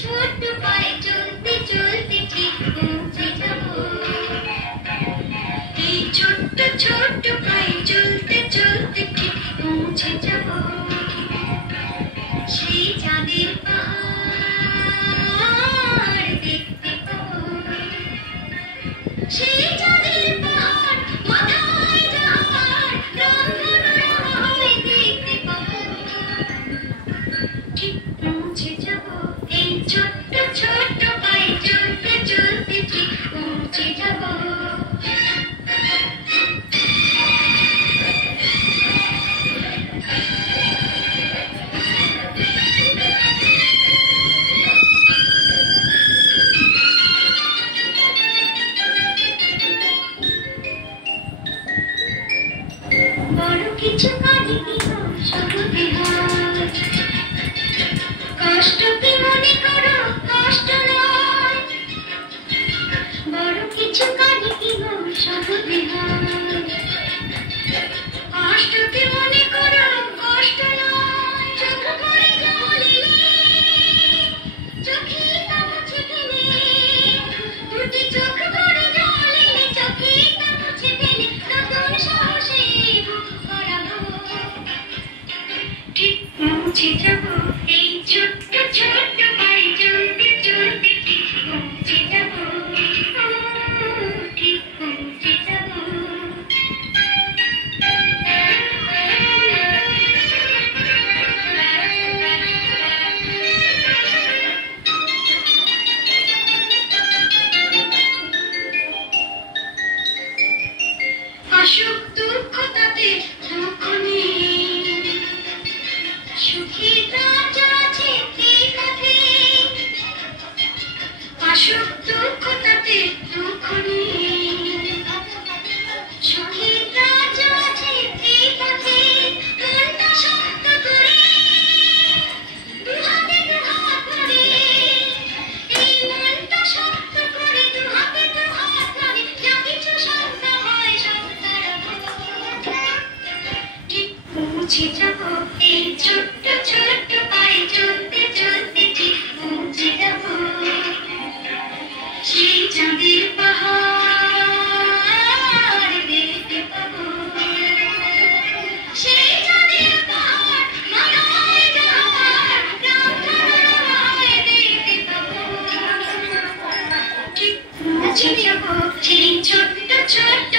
ছোট্ট পায়ে চলতে চলতে ঠিক পৌঁছে যাব। এই ছোট্ট ছোট্ট পায়ে চলতে চলতে ঠিক পৌঁছে যাব সেই চাঁদের পাহাড় দেখতে পাবো। সেই চাঁদের পাহাড় মাথায় যাওয়ার রংধনুরায় দেখতে পাবো। ঠিক পৌঁছে যাব এই ছোট্ট ছোট্ট পায়ে চলতে চলতে ঠিক পৌঁছে যাব। বড় কিছু কাহিনী সবুজে হয়, কষ্ট কি মনে করো কষ্ট নয়। বড় কিছু কাহিনী সবুজে হয়, কষ্ট কি মনে করো কষ্ট নয়। চোখ ভরে জল এলে চোখে তা মুছে ফেলে, দুটি চোখ ভরে জল এলে চোখে তা মুছে ফেলে নতুন সাহসে বুক ভরাবো। ঠিক পৌঁছে যাব এই ছোট্ট ছোট্ট পায়ে চলতে চলতে ঠিক পৌঁছে যাব। ঠিক পৌঁছে যাব। আসুক দুঃখ তাতে দুঃখ নেই, সুখী রাজ আছে এই পথে। আসুক দুঃখ তাতে দুঃখ নেই, সুখী রাজ আছে এই পথে। মনটা শক্ত করে দুহাতে দুহাত ধরে, এই মনটা শক্ত করে দুহাতে দুহাত ধরে যা কিছু সামনে হয় সব তাড়াবো। ঠিক পৌঁছে যাব এই ছোট্ট ছোট্ট পায়ে চলতে চলতে ঠিক পৌঁছে যাব সেই চাঁদের পাহাড় দেখতে পাবো। সেই চাঁদের পাহাড় মাথায় যাওয়ার রংধনুরায় দেখতে পাবো। ঠিক পৌঁছে যাব সেই ছোট্ট ছোট্ট